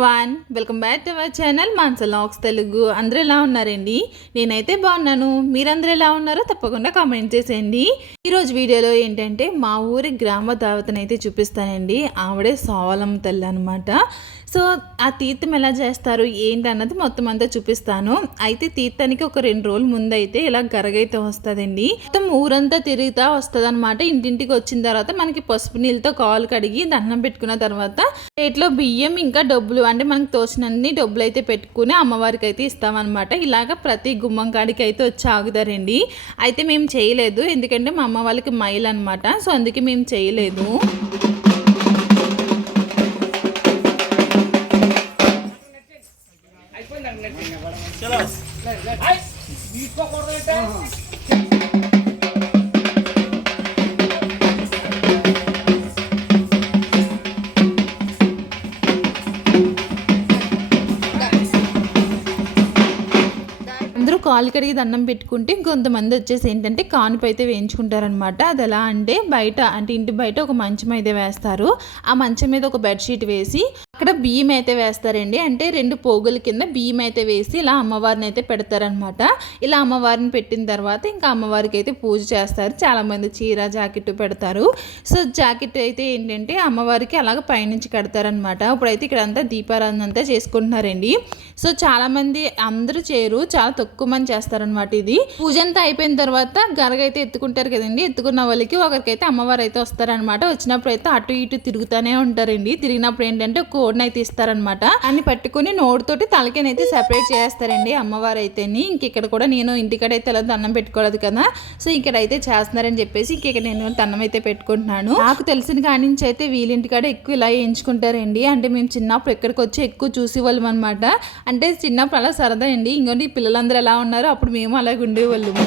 Everyone, welcome back to our channel Mansa vlogs Telugu. అందరూ ఎలా ఉన్నారండి? నేనైతే బాగున్నాను. మీరందరూ ఎలా ఉన్నారో తప్పకుండా కామెంట్ చేసేయండి. ఈరోజు వీడియోలో ఏంటంటే మా ఊరి గ్రామ దేవతనైతే చూపిస్తానండి. ఆవిడే సోవలమ్మ తల్లి అనమాట. సో ఆ తీర్థం ఎలా చేస్తారు ఏంటి అన్నది మొత్తం అంతా చూపిస్తాను. అయితే తీర్థానికి ఒక 2 రోజుల ముందు అయితే ఇలా గరగైతే వస్తుందండి. మొత్తం ఊరంతా తిరుగుతా వస్తుంది అనమాట. ఇంటింటికి వచ్చిన తర్వాత మనకి పసుపు నీళ్ళతో కాలు కడిగి దండం పెట్టుకున్న తర్వాత ప్లేట్లో బియ్యం ఇంకా డబ్బులు అంటే మనకు తోచినన్ని డబ్బులు అయితే పెట్టుకుని అమ్మవారికి అయితే ఇస్తామన్నమాట. ఇలాగ ప్రతి గుమ్మం కాడికి అయితే వచ్చి ఆగుతారండి. అయితే మేము చేయలేదు, ఎందుకంటే మా అమ్మ వాళ్ళకి మైల్ అనమాట. సో అందుకే మేము చేయలేదు. అందరూ కాలు కడిగి దండం పెట్టుకుంటే కొంతమంది వచ్చేసి ఏంటంటే కానుపు అయితే వేయించుకుంటారనమాట. అది ఎలా అంటే ఇంటి బయట ఒక మంచం అయితే వేస్తారు. ఆ మంచం మీద ఒక బెడ్షీట్ వేసి అక్కడ బియ్యం అయితే వేస్తారండి. అంటే 2 పోగుల కింద బియ్యం అయితే వేసి ఇలా అమ్మవారిని అయితే పెడతారనమాట. ఇలా అమ్మవారిని పెట్టిన తర్వాత ఇంకా అమ్మవారికి అయితే పూజ చేస్తారు. చాలామంది చీర జాకెట్ పెడతారు. సో జాకెట్ అయితే ఏంటంటే అమ్మవారికి అలాగ పైనుంచి కడతారనమాట. ఇప్పుడైతే ఇక్కడ అంతా దీపారాధన అంతా చేసుకుంటున్నారండి. సో చాలామంది అందరూ చేయరు, చాలా తక్కువ మంది చేస్తారనమాట. ఇది పూజ అంతా అయిపోయిన తర్వాత గరగైతే ఎత్తుకుంటారు కదండి. ఎత్తుకున్న వాళ్ళకి ఒకరికైతే అమ్మవారు అయితే వస్తారనమాట. వచ్చినప్పుడు అయితే అటు ఇటు తిరుగుతూనే ఉంటారండి. తిరిగినప్పుడు ఏంటంటే కోడిని అయితే ఇస్తారనమాట. అన్ని పట్టుకుని నోటితోటి తలకేనైతే సెపరేట్ చేస్తారండి అమ్మవారు అయితేని. ఇక్కడ కూడా నేను ఇంటికాడ అయితే అలా దండం పెట్టుకోలేదు కదా, సో ఇక్కడ అయితే చేస్తున్నారని చెప్పేసి ఇక్కడ నేను దండం అయితే పెట్టుకుంటున్నాను. నాకు తెలిసిన కాడి నుంచి అయితే వీళ్ళింటికాడ ఎక్కువ ఇలా వేయించుకుంటారండి. అంటే మేము చిన్నప్పుడు ఎక్కడికి వచ్చి ఎక్కువ చూసేవాళ్ళం అనమాట. అంటే చిన్నప్పుడు అలా సరదా అండి. ఇంకోటి పిల్లలందరూ ఎలా ఉన్నారో అప్పుడు మేము అలాగే ఉండేవాళ్ళము.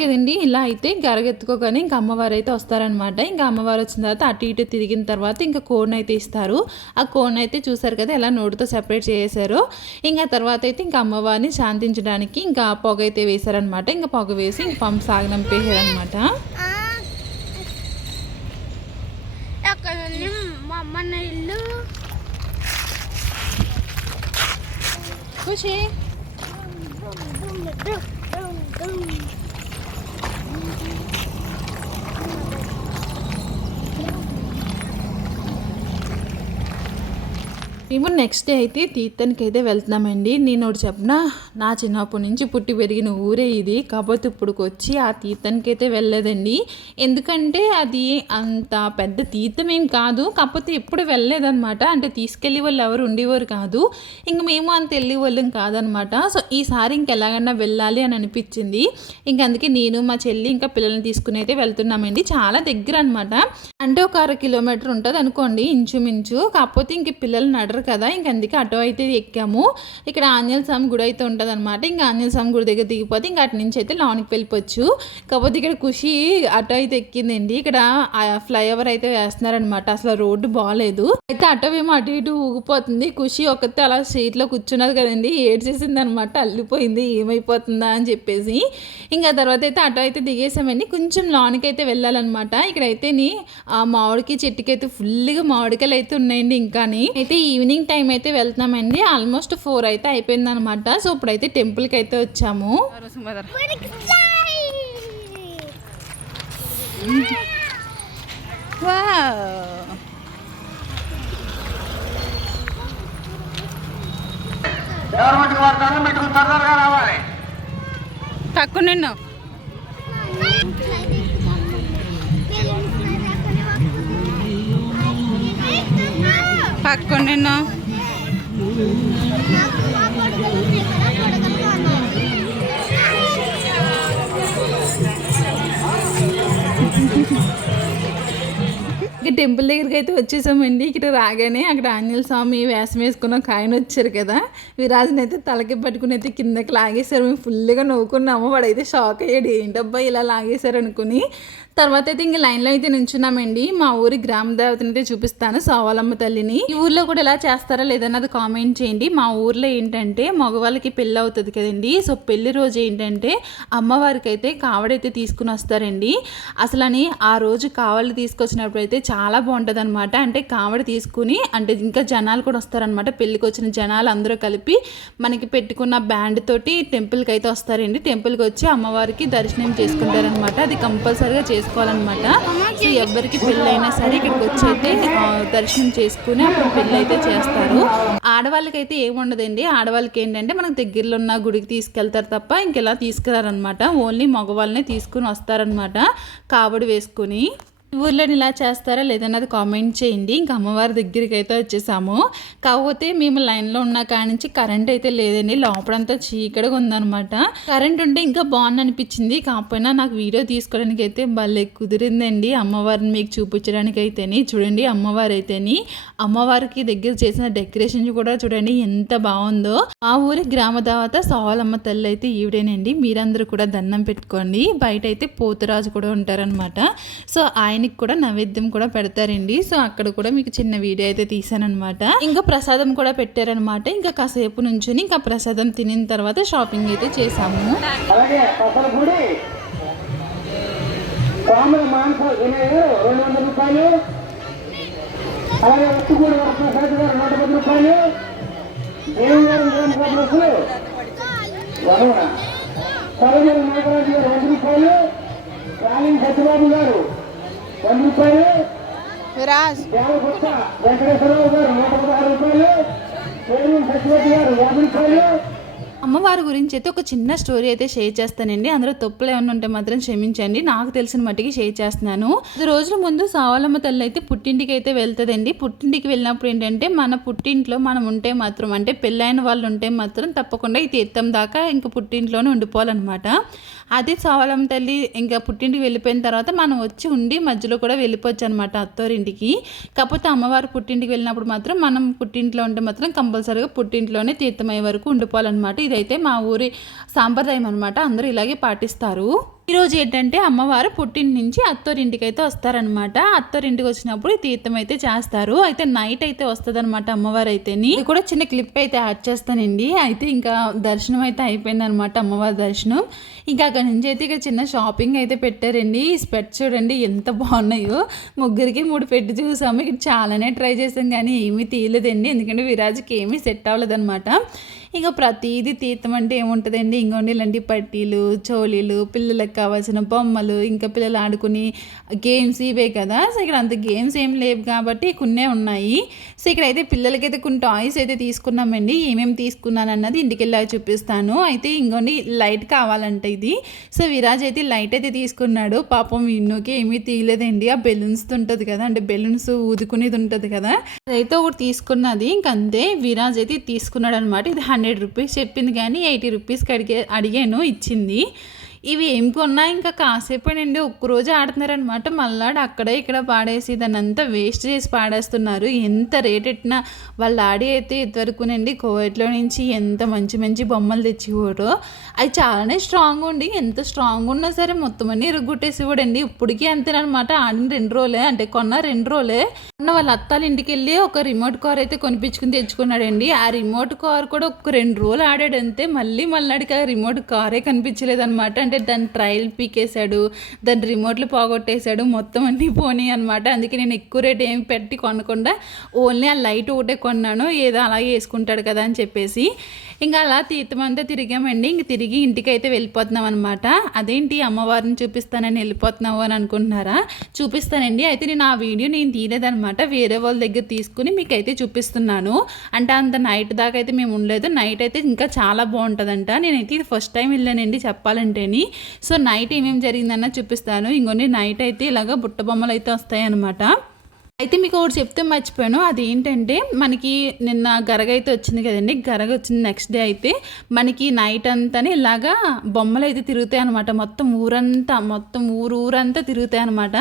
కదండి. ఇలా అయితే గరగెత్తుకోగానే ఇంకా అమ్మవారు అయితే వస్తారనమాట. ఇంకా అమ్మవారు వచ్చిన తర్వాత అటు ఇటు తిరిగిన తర్వాత ఇంకా కోన్ అయితే ఇస్తారు. ఆ కోన్ అయితే చూసారు కదా ఎలా నోటితో సెపరేట్ చేశారో. ఇంకా తర్వాత అయితే ఇంకా అమ్మవారిని శాంతించడానికి ఇంకా పొగ అయితే వేశారనమాట. ఇంకా పొగ వేసి ఇంక పంపు సాగనంపేశారనమాట. ఖుషి మేము నెక్స్ట్ డే అయితే తీర్థానికి అయితే వెళ్తున్నామండి. నేను ఒకటి చెప్పిన, నా చిన్నప్పటి నుంచి పుట్టి పెరిగిన ఊరే ఇది. కాకపోతే ఇప్పుడుకి వచ్చి ఆ తీర్థానికి అయితే వెళ్ళలేదండి. ఎందుకంటే అది అంత పెద్ద తీర్థం ఏం కాదు, కాకపోతే ఎప్పుడు వెళ్ళలేదన్నమాట. అంటే తీసుకెళ్ళి వాళ్ళు ఎవరు ఉండేవారు కాదు, ఇంక మేము అంత వెళ్ళే వాళ్ళం కాదనమాట. సో ఈసారి ఇంకెలాగైనా వెళ్ళాలి అని అనిపించింది. ఇంక అందుకే నేను మా చెల్లి ఇంకా పిల్లల్ని తీసుకుని అయితే వెళ్తున్నామండి. చాలా దగ్గర అనమాట, అంటే ఒక 1/2 కిలోమీటర్ ఉంటుంది అనుకోండి ఇంచుమించు. కాకపోతే ఇంక పిల్లలు నడరు కదా, ఇంక అందుకే ఆటో అయితే ఎక్కాము. ఇక్కడ ఆంజనేయ స్వామి గుడి అయితే ఉంటుంది అనమాట. ఇంకా ఆంజనేయ స్వామి గుడి దగ్గర దిగిపోతే ఇంకా అటు నుంచి అయితే లోనికి వెళ్ళిపోవచ్చు. కాకపోతే ఇక్కడ ఖుషి ఆటో అయితే ఎక్కిందండి. ఇక్కడ ఫ్లైఓవర్ అయితే వేస్తున్నారనమాట. అసలు రోడ్డు బాగాలేదు, అయితే ఆటో ఏమో అటు ఇటు ఊగిపోతుంది. ఖుషి ఒక్కతే అలా సీట్లో కూర్చున్నది కదండి, ఏడ్చేసింది అనమాట. అల్లిపోయింది, ఏమైపోతుందా అని చెప్పేసి. ఇంకా తర్వాత అయితే ఆటో అయితే దిగేసామండి. కొంచెం లోనికి అయితే వెళ్ళాలన్నమాట. ఇక్కడైతే మామిడికి చెట్టుకి అయితే ఫుల్గా మామిడికాయలు అయితే ఉన్నాయండి. ఇంకా అయితే ఈవినింగ్ టైం అయితే వెళ్తున్నామండి. ఆల్మోస్ట్ 4 అయితే అయిపోయింది అనమాట. సో ఇప్పుడైతే టెంపుల్కి అయితే వచ్చాము. తక్కువ నిన్ను పక్కన నిన్ను ఇక టెంపుల్ దగ్గరికి అయితే వచ్చేసామండి. ఇక్కడ రాగానే అక్కడ ఆంజనేయ స్వామి వేషం వేసుకున్న ఒక ఆయన వచ్చారు కదా, విరాజుని అయితే తలకి పట్టుకుని అయితే కిందకి లాగేశారు. మేము ఫుల్గా నవ్వుకున్నాము. వాడైతే షాక్ అయ్యాడు, ఏంటబ్బా ఇలా లాగేశారు అనుకుని. తర్వాత అయితే ఇంక లైన్లో అయితే నించున్నామండి. మా ఊరి గ్రామ దేవతని అయితే చూపిస్తాను, సోవాలమ్మ తల్లిని. ఈ ఊర్లో కూడా ఇలా చేస్తారా లేదన్నది కామెంట్ చేయండి. మా ఊర్లో ఏంటంటే మగవాళ్ళకి పెళ్ళి అవుతుంది కదండి. సో పెళ్లి రోజు ఏంటంటే అమ్మవారికి అయితే కావడైతే తీసుకుని వస్తారండి. అసలని ఆ రోజు కావడి తీసుకొచ్చినప్పుడు అయితే చాలా బాగుంటుంది అనమాట. అంటే కావడి తీసుకుని అంటే ఇంకా జనాలు కూడా వస్తారనమాట. పెళ్ళికి వచ్చిన జనాలు అందరూ కలిపి మనకి పెట్టుకున్న బ్యాండ్ తోటి టెంపుల్కి అయితే వస్తారండి. టెంపుల్కి వచ్చి అమ్మవారికి దర్శనం చేసుకుంటారనమాట. అది కంపల్సరీగా చేసుకోవాలన్నమాట. సో ఎవరికి పెళ్ళైనా సరే ఇక్కడికి వచ్చి అయితే దర్శనం చేసుకుని అప్పుడు పెళ్ళి అయితే చేస్తారు. ఆడవాళ్ళకైతే ఏముండదండి. ఆడవాళ్ళకి ఏంటంటే మనకు దగ్గరలో ఉన్న గుడికి తీసుకెళ్తారు తప్ప ఇంకెలా తీసుకురారనమాట. ఓన్లీ మగవాళ్ళనే తీసుకుని వస్తారనమాట కావడి వేసుకుని. ఊర్లో ఇలా చేస్తారా లేదన్నది కామెంట్ చేయండి. ఇంకా అమ్మవారి దగ్గరికి అయితే వచ్చేసాము. కాకపోతే మేము లైన్లో ఉన్న కాడి నుంచి కరెంట్ అయితే లేదండి. లోపలంతా చీకటిగా ఉందనమాట. కరెంట్ ఉంటే ఇంకా బాగుంది అనిపించింది. కాకపోయినా నాకు వీడియో తీసుకోవడానికి అయితే భలే కుదిరిందండి. అమ్మవారిని మీకు చూపించడానికి అయితేని చూడండి. అమ్మవారు అయితేని అమ్మవారికి దగ్గర చేసిన డెకరేషన్ కూడా చూడండి ఎంత బాగుందో. ఆ ఊరి గ్రామ దేవత సోవాలమ్మ తల్లి అయితే ఈవిడేనండి. మీరందరూ కూడా దండం పెట్టుకోండి. బయట అయితే పోతురాజు కూడా ఉంటారనమాట. సో ఆయనకి కూడా నైవేద్యం కూడా పెడతారండి. సో అక్కడ కూడా మీకు చిన్న వీడియో అయితే తీసానమాట. ఇంకా ప్రసాదం కూడా పెట్టారనమాట. ఇంకా కాసేపు నుంచుని ఇంకా ప్రసాదం తినిన తర్వాత షాపింగ్ అయితే చేసాము. విరాజ్ వెంకటేశ్వరరావు గారు 116 రూపాయలు, సచివతి గారు 50 రూపాయలు. అమ్మవారి గురించి అయితే ఒక చిన్న స్టోరీ అయితే షేర్ చేస్తానండి. అందులో తప్పులు ఏమైనా ఉంటే మాత్రం క్షమించండి. నాకు తెలిసిన మట్టికి షేర్ చేస్తున్నాను. 10 రోజుల ముందు సోవాలమ్మ తల్లి అయితే పుట్టింటికి అయితే వెళ్తుందండి. పుట్టింటికి వెళ్ళినప్పుడు ఏంటంటే మన పుట్టింట్లో మనం ఉంటే మాత్రం అంటే పెళ్ళైన వాళ్ళు ఉంటే మాత్రం తప్పకుండా ఈ తీర్థం దాకా ఇంకా పుట్టింట్లోనే ఉండిపోవాలన్నమాట. అదే సోవాలమ్మ తల్లి ఇంకా పుట్టింటికి వెళ్ళిపోయిన తర్వాత మనం వచ్చి ఉండి మధ్యలో కూడా వెళ్ళిపోవచ్చు అనమాట అత్తోరింటికి. కాకపోతే అమ్మవారు పుట్టింటికి వెళ్ళినప్పుడు మాత్రం మనం పుట్టింట్లో ఉంటే మాత్రం కంపల్సరీగా పుట్టింట్లోనే తీర్థమయ్యే వరకు ఉండిపోవాలన్నమాట. ఇదైతే మా ఊరి సాంప్రదాయం అనమాట. అందరూ ఇలాగే పాటిస్తారు. ఈరోజు ఏంటంటే అమ్మవారు పుట్టింటి నుంచి అత్తోరింటికి అయితే వస్తారనమాట. అత్తోరింటికి వచ్చినప్పుడు తీర్థం అయితే చేస్తారు. అయితే నైట్ అయితే వస్తుంది అనమాట అమ్మవారు అయితేని. ఇది కూడా చిన్న క్లిప్ అయితే యాడ్ చేస్తానండి. అయితే ఇంకా దర్శనం అయితే అయిపోయింది అనమాట, అమ్మవారి దర్శనం. ఇంకా అక్కడ నుంచి అయితే ఇక చిన్న షాపింగ్ అయితే పెట్టారండి. ఈ స్పెట్స్ చూడండి ఎంత బాగున్నాయో. ముగ్గురికి 3 పెట్టి చూసాము. ఇక్కడ చాలానే ట్రై చేసాం కానీ ఏమీ తీయలేదండి. ఎందుకంటే విరాజ్కి ఏమీ సెట్ అవ్వలేదన్నమాట. ఇంకా ప్రతిదీ తీర్థం అంటే ఏముంటుందండి, ఇంకోండి ఇలాంటి పట్టీలు, చోలీలు, పిల్లలకు కావాల్సిన బొమ్మలు, ఇంకా పిల్లలు ఆడుకుని గేమ్స్ ఇవే కదా. సో ఇక్కడ అంత గేమ్స్ ఏం లేవు కాబట్టి కొన్నే ఉన్నాయి. సో ఇక్కడైతే పిల్లలకైతే కొన్ని టాయ్స్ అయితే తీసుకున్నామండి. ఏమేమి తీసుకున్నాను అన్నది ఇంటికి వెళ్ళాక చూపిస్తాను. అయితే ఇంకోండి లైట్ కావాలంట ఇది. సో విరాజ్ అయితే లైట్ అయితే తీసుకున్నాడు. పాపం విన్నుకి ఏమీ తీయలేదండి. ఆ బెలూన్స్ ఉంటుంది కదా, అంటే బెలూన్స్ ఊదుకునేది ఉంటుంది కదా, అదైతే ఒకటి తీసుకున్నది. ఇంకంతే విరాజ్ అయితే తీసుకున్నాడు అనమాట. ఇది 100 రూపీస్ చెప్పింది కానీ 80 రూపీస్కి అడిగాను, ఇచ్చింది. ఇవి ఏం కొన్నా ఇంకా కాసేపేనండి, ఒక్కరోజు ఆడుతున్నారనమాట. మళ్ళీ అక్కడ ఇక్కడ పాడేసి దాన్ని అంతా వేస్ట్ చేసి పాడేస్తున్నారు. ఎంత రేట్ ఎట్టినా వాళ్ళు ఆడి అయితే ఇంతవరకునండి కోవిడ్లో నుంచి ఎంత మంచి మంచి బొమ్మలు తెచ్చివారు. అవి చాలానే స్ట్రాంగ్ ఉండి, ఎంత స్ట్రాంగ్ ఉన్నా సరే మొత్తం అన్నీ ఇరుగ్గొట్టేసివాడండి. ఇప్పటికీ అంతేనమాట. ఆడిన 2 రోజులే, అంటే కొన్న 2 రోజులే. కొన్న వాళ్ళ అత్తాల ఇంటికి వెళ్ళి ఒక రిమోట్ కార్ అయితే కొనిపించుకుని తెచ్చుకున్నాడండి. ఆ రిమోట్ కార్ కూడా ఒక 2 రోజులు ఆడాడు అంతే. మళ్ళీ అడిగి ఆ రిమోట్ కారే కనిపించలేదు అనమాట. అంటే దాని ట్రయల్ పీకేశాడు, దాని రిమోట్లు పోగొట్టేశాడు, మొత్తం అన్నీ పోనీ అనమాట. అందుకే నేను ఎక్కువ రేట్ ఏమి పెట్టి కొనకుండా ఓన్లీ ఆ లైట్ ఒకటే కొన్నాను, ఏదో అలాగే వేసుకుంటాడు కదా అని చెప్పేసి. ఇంకా అలా తీర్థమంతా తిరిగామండి. ఇంక తిరిగి ఇంటికి అయితే వెళ్ళిపోతున్నాం అనమాట. అదేంటి అమ్మవారిని చూపిస్తానని వెళ్ళిపోతున్నావు అని అనుకుంటున్నారా? చూపిస్తానండి. అయితే నేను ఆ వీడియో నేను తీయలేదనమాట, వేరే వాళ్ళ దగ్గర తీసుకుని మీకైతే చూపిస్తున్నాను. అంటే అంత నైట్ దాకా అయితే మేము ఉండలేదు. నైట్ అయితే ఇంకా చాలా బాగుంటుందంట. నేనైతే ఇది ఫస్ట్ టైం వెళ్ళానండి చెప్పాలంటేని. సో నైట్ ఏమేమి జరిగిందన్న చూపిస్తాను. ఇంకొన్ని నైట్ అయితే ఇలాగ బుట్ట బొమ్మలు అయితే వస్తాయి అనమాట. అయితే మీకు ఒకటి చెప్తే మర్చిపోయాను. అదేంటంటే మనకి నిన్న గరగ అయితే వచ్చింది కదండి. గరగ వచ్చింది నెక్స్ట్ డే అయితే మనకి నైట్ అంతానే ఇలాగా బొమ్మలు అయితే తిరుగుతాయి అనమాట. మొత్తం ఊరంతా, మొత్తం ఊరంతా తిరుగుతాయి అనమాట.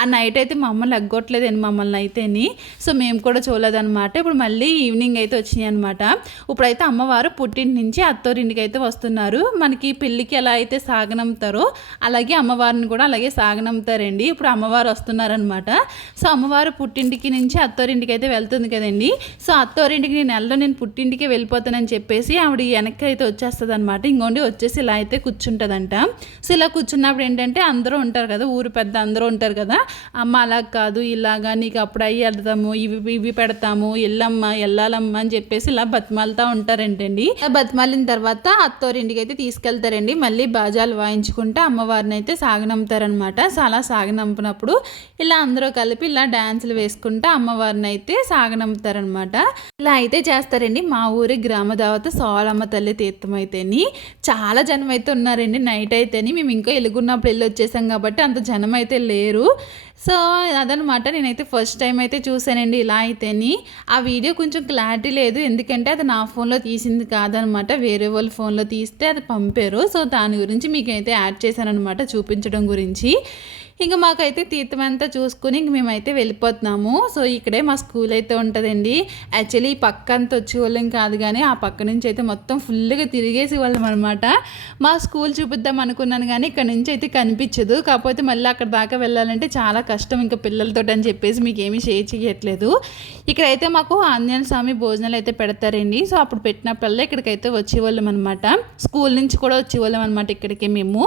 ఆ నైట్ అయితే మా అమ్మ లెగ్గొట్టలేదండి మమ్మల్ని అయితేని. సో మేము కూడా చూడలేదన్నమాట. ఇప్పుడు మళ్ళీ ఈవినింగ్ అయితే వచ్చినాయి అనమాట. ఇప్పుడైతే అమ్మవారు పుట్టింటి నుంచి అత్తోరింటికి అయితే వస్తున్నారు. మనకి పెళ్ళికి ఎలా అయితే సాగనంపుతారో అలాగే అమ్మవారిని కూడా అలాగే సాగనంపుతారండి. ఇప్పుడు అమ్మవారు వస్తున్నారనమాట. సో అమ్మవారు పుట్టింటికి నుంచి అత్తోరింటికి అయితే వెళ్తుంది కదండి. సో అత్తోరింటికి నేను పుట్టింటికి వెళ్ళిపోతానని చెప్పేసి ఆవిడ వెనక్కి అయితే వచ్చేస్తుంది అనమాట. ఇంకోండి వచ్చేసి ఇలా అయితే కూర్చుంటుందంట. సో ఇలా కూర్చున్నప్పుడు ఏంటంటే అందరూ ఉంటారు కదా, ఊరు పెద్ద అందరూ ఉంటారు కదా, అమ్మ అలా కాదు ఇలాగా నీకు అప్పుడు అయ్యి వెళ్తాము, ఇవి పెడతాము, వెళ్ళాలమ్మా అని చెప్పేసి ఇలా బతిమాలుతూ ఉంటారంటండి. బతిమాలిన తర్వాత అత్తోరింటికి అయితే తీసుకెళ్తారండి. మళ్ళీ బాజాలు వాయించుకుంటే అమ్మవారిని అయితే సాగనంపుతారనమాట. సో అలా సాగనంపినప్పుడు ఇలా అందరూ కలిపి ఇలా డ్యాన్సులు వేసుకుంటూ అమ్మవారిని అయితే సాగనంపుతారనమాట. ఇలా అయితే చేస్తారండి. మా ఊరి గ్రామ దేవత సోలమ్మ తల్లి తీర్థం అయితేని చాలా జనం అయితే ఉన్నారండి. నైట్ అయితేని మేము ఇంకా ఎలుగున్నప్పుడు వెళ్ళి వచ్చేసాం కాబట్టి అంత జనం అయితే లేరు. సో అదనమాట. నేనైతే ఫస్ట్ టైం అయితే చూసానండి ఇలా అయితేని. ఆ వీడియో కొంచెం క్లారిటీ లేదు, ఎందుకంటే అది నా ఫోన్లో తీసింది కాదనమాట, వేరే వాళ్ళ ఫోన్లో తీస్తే అది పంపారు. సో దాని గురించి మీకైతే యాడ్ చేశాను అనమాట, చూపించడం గురించి. ఇంకా మాకైతే తీర్థం అంతా చూసుకుని ఇంక మేమైతే వెళ్ళిపోతున్నాము. సో ఇక్కడే మా స్కూల్ అయితే ఉంటుందండి. యాక్చువల్లీ ఈ పక్క అంతా వచ్చేవాళ్ళం కాదు, కానీ ఆ పక్క నుంచి అయితే మొత్తం ఫుల్గా తిరిగేసి వాళ్ళం అనమాట. మా స్కూల్ చూపిద్దాం అనుకున్నాను కానీ ఇక్కడ నుంచి అయితే కనిపించదు. కాకపోతే మళ్ళీ అక్కడ దాకా వెళ్ళాలంటే చాలా కష్టం ఇంకా పిల్లలతో అని చెప్పేసి మీకు ఏమీ షేర్ చేయట్లేదు. ఇక్కడైతే మాకు ఆంజనేయ స్వామి భోజనాలు అయితే పెడతారండి. సో అప్పుడు పెట్టినప్పుడల్లా ఇక్కడికైతే వచ్చేవాళ్ళం అనమాట. స్కూల్ నుంచి కూడా వచ్చేవాళ్ళం అనమాట ఇక్కడికి మేము.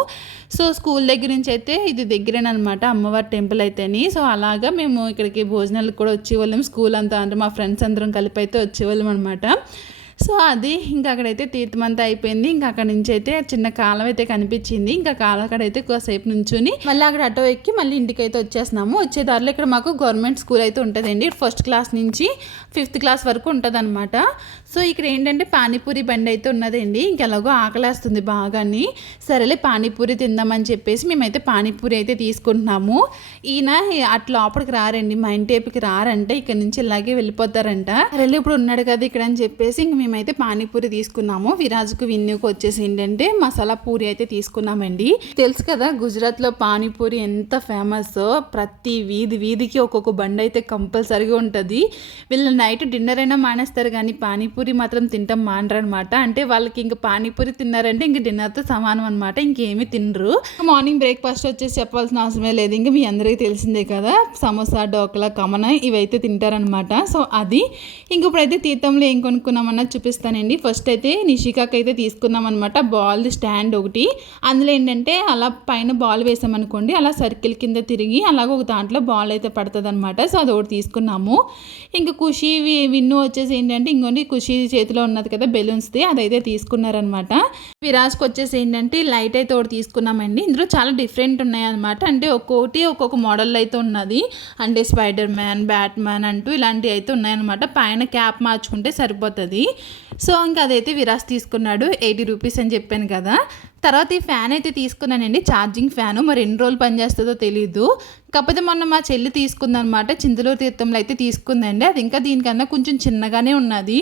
సో స్కూల్ దగ్గర నుంచి అయితే ఇది దగ్గరేనమాట అమ్మవారి టెంపుల్ అయితేని. సో అలాగా మేము ఇక్కడికి భోజనాలకు కూడా వచ్చేవాళ్ళం. స్కూల్ అంతా అంటే మా ఫ్రెండ్స్ అందరం కలిపి అయితే వచ్చేవాళ్ళం అనమాట. సో అది ఇంకా అక్కడైతే తీర్థమంతా అయిపోయింది. ఇంకా అక్కడ నుంచి అయితే చిన్న కాలం అయితే కనిపించింది. ఇంకా కాలం అక్కడైతే కాసేపు నుంచుని మళ్ళీ అక్కడ ఆటో ఎక్కి మళ్ళీ ఇంటికి అయితే వచ్చేస్తున్నాము. వచ్చే దారిలో ఇక్కడ మాకు గవర్నమెంట్ స్కూల్ అయితే ఉంటుందండి. 1st క్లాస్ నుంచి 5th క్లాస్ వరకు ఉంటుంది అనమాట. సో ఇక్కడ ఏంటంటే పానీపూరి బండి అయితే ఉన్నదండి. ఇంకెలాగో ఆకలేస్తుంది బాగాని, సరేలే పానీపూరి తిందామని చెప్పేసి మేమైతే పానీపూరి అయితే తీసుకుంటున్నాము. ఈయన అట్లా లోపలికి రారండి, మా ఇంటి వైపుకి రారంటే ఇక్కడ నుంచి ఇలాగే వెళ్ళిపోతారంట. సరేలే ఇప్పుడు ఉన్నాడు కదా ఇక్కడ అని చెప్పేసి ఇంక మేమైతే పానీపూరి తీసుకున్నాము. విరాజ్కు విన్నుకు వచ్చేసి ఏంటంటే మసాలా పూరి అయితే తీసుకున్నామండి. తెలుసు కదా గుజరాత్లో పానీపూరి ఎంత ఫేమస్, ప్రతి వీధికి ఒక్కొక్క బండి అయితే కంపల్సరీగా ఉంటుంది. వీళ్ళు నైట్ డిన్నర్ అయినా మానేస్తారు కానీ పానీపూరి మాత్రం తింటాం మానరనమాట. అంటే వాళ్ళకి ఇంకా పానీపూరి తిన్నారంటే ఇంక డిన్నర్తో సమానం అనమాట, ఇంకేమీ తినరు. మార్నింగ్ బ్రేక్ఫాస్ట్ వచ్చేసి చెప్పాల్సిన అవసరమే లేదు, ఇంకా మీ అందరికీ తెలిసిందే కదా, సమోసా, డోకలా, కమన ఇవైతే తింటారనమాట. సో అది ఇంక ఇప్పుడైతే తీర్థంలో ఏం కొనుక్కున్నామన్నా చూపిస్తానండి. ఫస్ట్ అయితే నిషికాకి అయితే తీసుకున్నాం అనమాట బాల్ స్టాండ్ ఒకటి. అందులో ఏంటంటే అలా పైన బాల్ వేసామనుకోండి అలా సర్కిల్ కింద తిరిగి అలాగ ఒక దాంట్లో బాల్ అయితే పడుతుంది అనమాట. సో అది ఒకటి తీసుకున్నాము. ఇంకా ఖుషి విన్ను వచ్చేసి ఏంటంటే ఇంకోటి ఖుషి చేతిలో ఉన్నది కదా బెలూన్స్ది, అదైతే తీసుకున్నారనమాట. విరాజ్కి వచ్చేసి ఏంటంటే లైట్ అయితే ఒకటి తీసుకున్నామండి. ఇందులో చాలా డిఫరెంట్ ఉన్నాయన్నమాట. అంటే ఒక్కొక్కటి ఒక్కొక్క మోడల్ అయితే ఉన్నది. అంటే స్పైడర్ మ్యాన్, బ్యాట్మ్యాన్ అంటూ ఇలాంటివి అయితే ఉన్నాయన్నమాట. పైన క్యాప్ మార్చుకుంటే సరిపోతుంది. సో ఇంకా అదైతే విరాజ్ తీసుకున్నాడు. 80 రూపీస్ అని చెప్పాను కదా. తర్వాత ఈ ఫ్యాన్ అయితే తీసుకున్నానండి, ఛార్జింగ్ ఫ్యాను. మరి ఎన్ని రోజులు పనిచేస్తుందో తెలీదు. కాకపోతే మొన్న మా చెల్లి తీసుకుందనమాట, చింతలూరు తీర్థంలో అయితే తీసుకుందండి. అది ఇంకా దీనికన్నా కొంచెం చిన్నగానే ఉన్నది.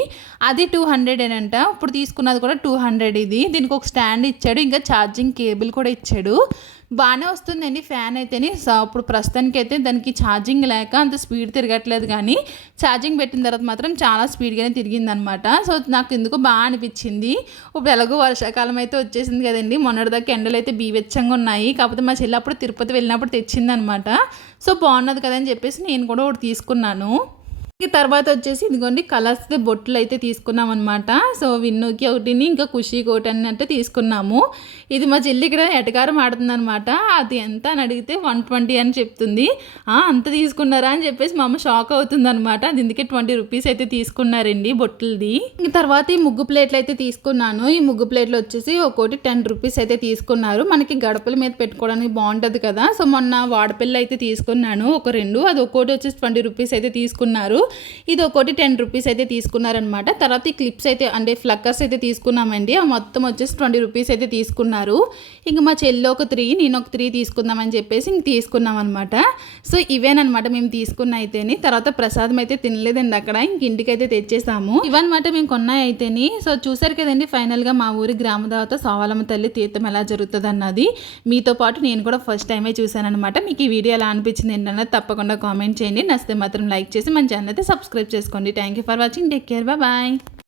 అది 200 అంట. ఇప్పుడు తీసుకున్నది కూడా 200. దీనికి ఒక స్టాండ్ ఇచ్చాడు, ఇంకా ఛార్జింగ్ కేబుల్ కూడా ఇచ్చాడు. బాగానే వస్తుందండి ఫ్యాన్ అయితేనే. సో ఇప్పుడు ప్రస్తుతానికి అయితే దానికి ఛార్జింగ్ లేక అంత స్పీడ్ తిరగట్లేదు, కానీ ఛార్జింగ్ పెట్టిన తర్వాత మాత్రం చాలా స్పీడ్గానే తిరిగిందనమాట. సో నాకు ఎందుకో బాగా అనిపించింది. ఇప్పుడు ఎలాగో వర్షాకాలం అయితే వచ్చేసింది కదండి. మొన్నటిదాకా ఎండలు అయితే బీభత్సంగా ఉన్నాయి. కాకపోతే మా చెల్లి అప్పుడు తిరుపతి వెళ్ళినప్పుడు తెచ్చిందనమాట. సో బాగున్నది కదా అని చెప్పేసి నేను కూడా ఒకటి తీసుకున్నాను. తర్వాత వచ్చేసి ఇదిగోండి కలర్స్ బొట్లు అయితే తీసుకున్నాం అనమాట. సో విన్నుకి ఒకటిని ఇంకా ఖుషికి ఒకటి అన్నట్టు తీసుకున్నాము. ఇది మా చెల్లి ఇక్కడ ఎటకారం ఆడుతుంది అనమాట. అది ఎంత అని అడిగితే 120 అని చెప్తుంది. అంత తీసుకున్నారా అని చెప్పేసి మా అమ్మ షాక్ అవుతుంది అనమాట. అది ఇందుకే 20 రూపీస్ అయితే తీసుకున్నారండి బొట్టులది. ఇంక తర్వాత ఈ ముగ్గు ప్లేట్లు అయితే తీసుకున్నాను. ఈ ముగ్గు ప్లేట్లు వచ్చేసి ఒక్కోటి 10 రూపీస్ అయితే తీసుకున్నారు. మనకి గడపల మీద పెట్టుకోవడానికి బాగుంటుంది కదా. సో మొన్న వాడపిల్ల అయితే తీసుకున్నాను ఒక 2. అది ఒక్కోటి వచ్చేసి 20 రూపీస్ అయితే తీసుకున్నారు. ఇది ఒకటి 10 రూపీస్ అయితే తీసుకున్నారనమాట. తర్వాత ఈ క్లిప్స్ అయితే అంటే ఫ్లక్కర్స్ అయితే తీసుకున్నామండి. ఆ మొత్తం వచ్చేసి 20 రూపీస్ అయితే తీసుకున్నారు. ఇంక మా చెల్లి ఒక 3, నేను ఒక 3 తీసుకుందామని చెప్పేసి ఇంక తీసుకున్నాం అనమాట. సో ఇవేనమాట మేము తీసుకున్న అయితేని. తర్వాత ప్రసాదం అయితే తినలేదండి అక్కడ, ఇంక ఇంటికి అయితే తెచ్చేసాము. ఇవన్నమాట మేము కొన్నాయి అయితేని. సో చూసారు కదండి ఫైనల్గా మా ఊరి గ్రామ దేవత సోవాలమ్మ తల్లి తీర్థం ఎలా జరుగుతుంది అన్నది. మీతో పాటు నేను కూడా ఫస్ట్ టైమే చూసాను అనమాట. మీకు ఈ వీడియో ఎలా అనిపించింది ఏంటన్నది తప్పకుండా కామెంట్ చేయండి. నచ్చితే మాత్రం లైక్ చేసి మన ఛానల్ అయితే సబ్స్క్రైబ్ చేసుకోండి. Thank you for watching. Take care. Bye.